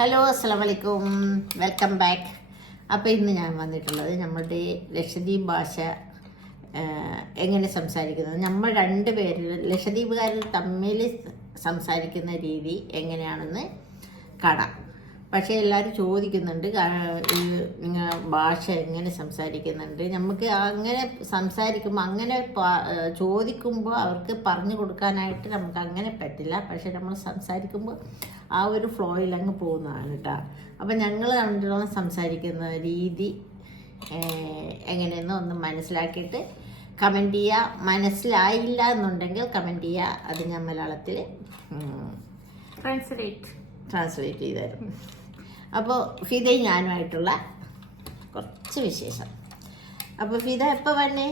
Hello അസ്സലാമു അലൈക്കും, welcome back. അപ്പോൾ ഇന്ന് ഞാൻ വന്നിട്ടുള്ളത് നമ്മുടെ ലക്ഷദ്വീപ് ഭാഷ എങ്ങനെ സംസാരിക്കുന്നത്, നമ്മൾ രണ്ടുപേരിൽ ലക്ഷദ്വീപുകാരിൽ തമ്മിൽ സംസാരിക്കുന്ന രീതി എങ്ങനെയാണെന്ന് കാണാം. പക്ഷേ എല്ലാവരും ചോദിക്കുന്നുണ്ട്, നിങ്ങൾ ഭാഷ എങ്ങനെ സംസാരിക്കുന്നുണ്ട്. നമുക്ക് അങ്ങനെ സംസാരിക്കുമ്പോൾ അങ്ങനെ ചോദിക്കുമ്പോൾ അവർക്ക് പറഞ്ഞു കൊടുക്കാനായിട്ട് നമുക്ക് അങ്ങനെ പറ്റില്ല. പക്ഷേ നമ്മൾ സംസാരിക്കുമ്പോൾ ആ ഒരു ഫ്ലോയിൽ അങ്ങ് പോകുന്നതാണ് കേട്ടോ. അപ്പം ഞങ്ങൾ രണ്ടുപേരും സംസാരിക്കുന്ന രീതി എങ്ങനെയെന്ന് ഒന്ന് മനസ്സിലാക്കിയിട്ട് കമൻറ്റ് ചെയ്യുക. മനസ്സിലായില്ല എന്നുണ്ടെങ്കിൽ കമൻറ്റ് ചെയ്യുക, അത് ഞാൻ മലയാളത്തിൽ ട്രാൻസ്ലേറ്റ് ചെയ്ത് തരും. അപ്പോൾ ഫിദയും ഞാനുമായിട്ടുള്ള കുറച്ച് വിശേഷം. അപ്പോൾ ഫിദ എപ്പോൾ വന്നേ?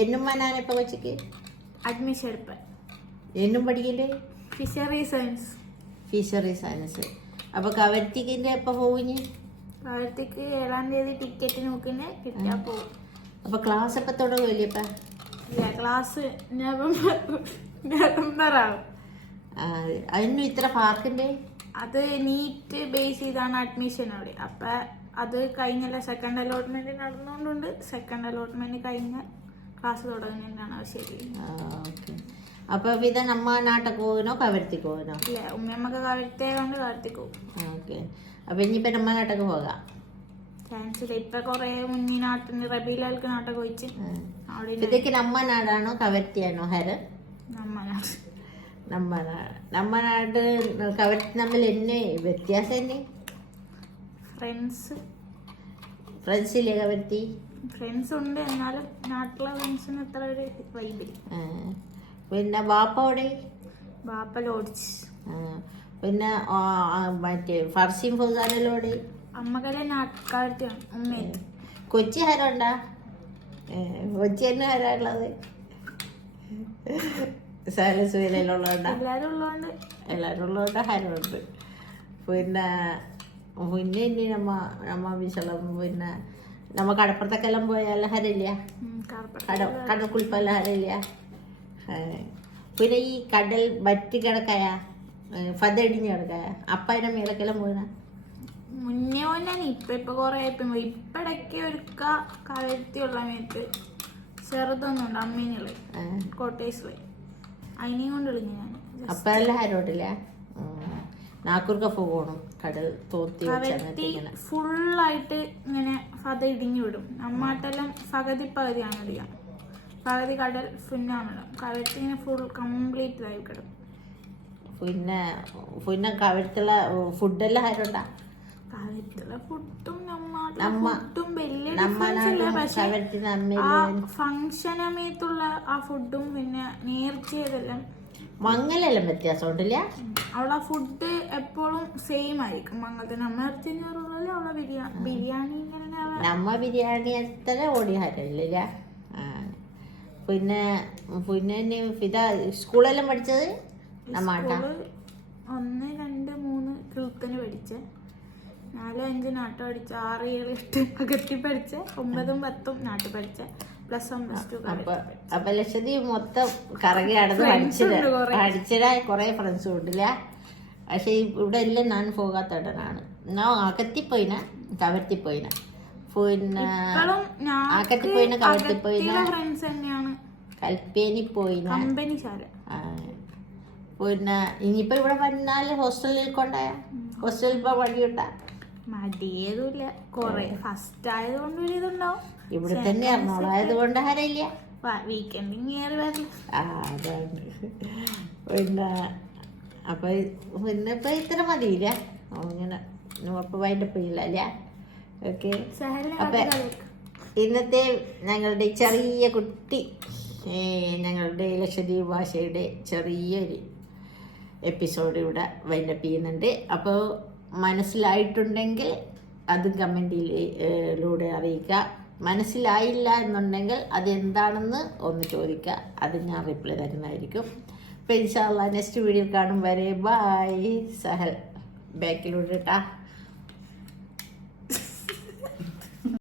എന്നും വന്നാനെപ്പോൾ കൊച്ചിക്ക് അഡ്മിഷൻ എടുപ്പ് എന്നും പഠിക്കണ്ടേ? Fishery science. അപ്പോൾ കവരത്തിക്കിൻ്റെ എപ്പോൾ പോകുഞ്ഞ്? കവരത്തിക്ക് 7-ാം തീയതി ടിക്കറ്റ് നോക്കിന് കിട്ടാൻ പോകും. അപ്പോൾ ക്ലാസ് എപ്പോൾ തുടങ്ങുമല്ലേ? ഇപ്പം ക്ലാസ് നവംബറാവും. അതിനും ഇത്ര പാർക്കിൻ്റെ? അത് നീറ്റ് ബേസ് ചെയ്താണ് അഡ്മിഷൻ അവിടെ. അപ്പം അത് കഴിഞ്ഞല്ല, സെക്കൻഡ് അലോട്ട്മെന്റ് നടന്നുകൊണ്ടുണ്ട്. സെക്കൻഡ് അലോട്ട്മെന്റ് കഴിഞ്ഞ ക്ലാസ് തുടങ്ങുന്നതാണ്. ശരി. ഓക്കെ. അപ്പോൾ ഇത് നമ്മ നാട്ടിലേക്ക് പോകണോ കവരത്തിക്ക് പോകണോ? ഇല്ല, ഉമ്മയമ്മക്ക് കവരത്തിയായതുകൊണ്ട് കവരത്തിക്ക് പോകും. ഓക്കെ. അപ്പോൾ ഇനിയിപ്പോൾ നമ്മ നാട്ടിലേക്ക് പോകാം. ചാൻസില്ല. ഇപ്പൊ കൊറേ മുന്നേ നാട്ടിന് റബീലാൽക്ക് നാട്ടൊക്കെ വെച്ച് അവിടെ. ഇതൊക്കെ നമ്മ നാടാണോ കവരത്തിയാണോ? ഹരം നമ്മ നാട് കവരത്തി തമ്മിൽ എന്നെ വ്യത്യാസം തന്നെ? ഫ്രണ്ട്സില്ലേ കവരത്തി? ഫ്രണ്ട്സ് ഉണ്ട്, എന്നാലും നാട്ടിലെ ഫ്രണ്ട്സിന് അത്ര ഒരു വൈബില്ല. പിന്നെ ബാപ്പ അവിടെ? ബാപ്പ ലോഡ്ജ്. പിന്നെ മറ്റേ ഫർസീം ഫൗസാനല്ലോടെ? അമ്മകലെ നാട്ടുകാരത്തിയാണ് ഉമ്മേത്ത്. കൊച്ചി ഹരമുണ്ടാ? കൊച്ചി തന്നെ ഹരമുള്ളത്? സഹലസുവിലുള്ളതുകൊണ്ടാ? എല്ലാവരും ഉള്ളതുകൊണ്ട് ഹരമുണ്ട്. പിന്നെ ഇനി നമ്മ വിശളം. പിന്നെ നമ്മ കടപ്പുറത്തൊക്കെല്ലാം പോയാൽ ഹരമില്ല? കടൽക്കുളിപ്പെല്ലാം ഹരമില്ല? പിന്നെ ഈ കടൽ വറ്റി കിടക്കായ ഫതടിഞ്ഞ് കിടക്കായ അപ്പതിന്റെ മേലക്കെല്ലാം പോയിന? മുന്നേ പോലെയാണ്. ഇപ്പൊ കൊറേ ഇപ്പടക്ക് ഒരുക്ക കവരത്തിയുള്ള മേത്ത് ചെറുതൊന്നുണ്ട് അമ്മീനുള്ളത് കോട്ടേഴ്സില്, അതിനെയും കൊണ്ടുള്ള ഞാൻ. അപ്പതെല്ലാം ഹരോട്ടില്ല? നാക്കൂർ കഫ് പോകണം കടൽ തോത്തി ഫുള്ളായിട്ട് ഇങ്ങനെ ഫത ഇടിഞ്ഞു വിടും. നമ്മാട്ടെല്ലാം പകുതിയാണ് ഇടിയാ. പകുതി കടൽ ഫുന്നാണല്ലോ. കവരത്തി ഇങ്ങനെ ഫുൾ കംപ്ലീറ്റ് ഇതായി കിടും. പിന്നെ കവരത്തുള്ള ഫുഡെല്ലാം ആരുണ്ടാ? കവരത്തുള്ള ഫുഡും ഫുഡും വലിയ ഫംഗ്ഷൻ സമയത്തുള്ള ആ ഫുഡും പിന്നെ നേർച്ചയതെല്ലാം മങ്ങലെല്ലാം വ്യത്യാസമുണ്ടല്ല? അവളെ ഫുഡ് എപ്പോഴും സെയിം ആയിരിക്കും. മംഗളത്തെ നമ്മ ഇറച്ചിഞ്ഞോറുള്ളല്ലേ അവളെ ബിരിയാണി ഇങ്ങനെ നമ്മ ബിരിയാണി എത്ര ഓടിയാറില്ല. പിന്നെ ഫിദ സ്കൂളെല്ലാം പഠിച്ചത്? 1, 2, 3 കിളുത്തന് പഠിച്ച, 4, 5 നാട്ടു പഠിച്ച, 6, 7, 8 അകത്തി പഠിച്ച, 9, 10 നാട്ടു പഠിച്ച, +1 +2. അപ്പൊ ലക്ഷദ്വീപ് മൊത്തം കറങ്ങി നടന്ന് പഠിച്ചതായ കുറെ ഫ്രണ്ട്സും ഉണ്ടല്ല. പക്ഷെ ഇവിടെ എല്ലാം ഞാൻ പോകാത്തടനാണ്. ഞാൻ അകത്തിപ്പോയിന കവരത്തിപ്പോയിന. പിന്നെ ആക്കത്തിപ്പോയിന കവരത്തിപ്പോയിന കൽപ്പേനി പോയിന. പിന്നെ ഇനിയിപ്പോ ഇവിടെ വന്നാല് ഹോസ്റ്റലിൽ കൊണ്ടായ ഹോസ്റ്റലിൽ ഇപ്പൊ വഴിയുണ്ടാ? മടിയേതുമില്ല. കൊറേ ഫസ്റ്റ് ആയതുകൊണ്ട് ഒരു ഇതുണ്ടാവും. ഇവിടെ തന്നെ എറണാകുളമായത് കൊണ്ട് ഹരയില്ല. വീക്കെൻഡിങ് കയറി വരില്ല. അതാണ്. പിന്നെ അപ്പൊ പിന്നെ ഇപ്പൊ ഇത്ര മതിയില്ല. അങ്ങനെ അപ്പൊ വൈൻഡപ്പ് ഇല്ല. ഓക്കെ. അപ്പൊ ഇന്നത്തെ ഞങ്ങളുടെ ചെറിയ കുട്ടി ഞങ്ങളുടെ ലക്ഷദ്വീപ് ഭാഷയുടെ ചെറിയൊരു എപ്പിസോഡ് ഇവിടെ വൈൻഡപ്പ് ചെയ്യുന്നുണ്ട്. അപ്പോൾ മനസ്സിലായിട്ടുണ്ടെങ്കിൽ അത് കമൻറ്റിലൂടെ അറിയിക്കുക. മനസ്സിലായില്ല എന്നുണ്ടെങ്കിൽ അതെന്താണെന്ന് ഒന്ന് ചോദിക്കുക, അത് ഞാൻ റിപ്ലൈ തരുന്നതായിരിക്കും. അപ്പോൾ ഇൻഷാ അല്ലാഹ് നെക്സ്റ്റ് വീഡിയോ കാണും വരെ ബൈ. സഹൽ ബാക്കിലൂടെ ഇട്ടാ.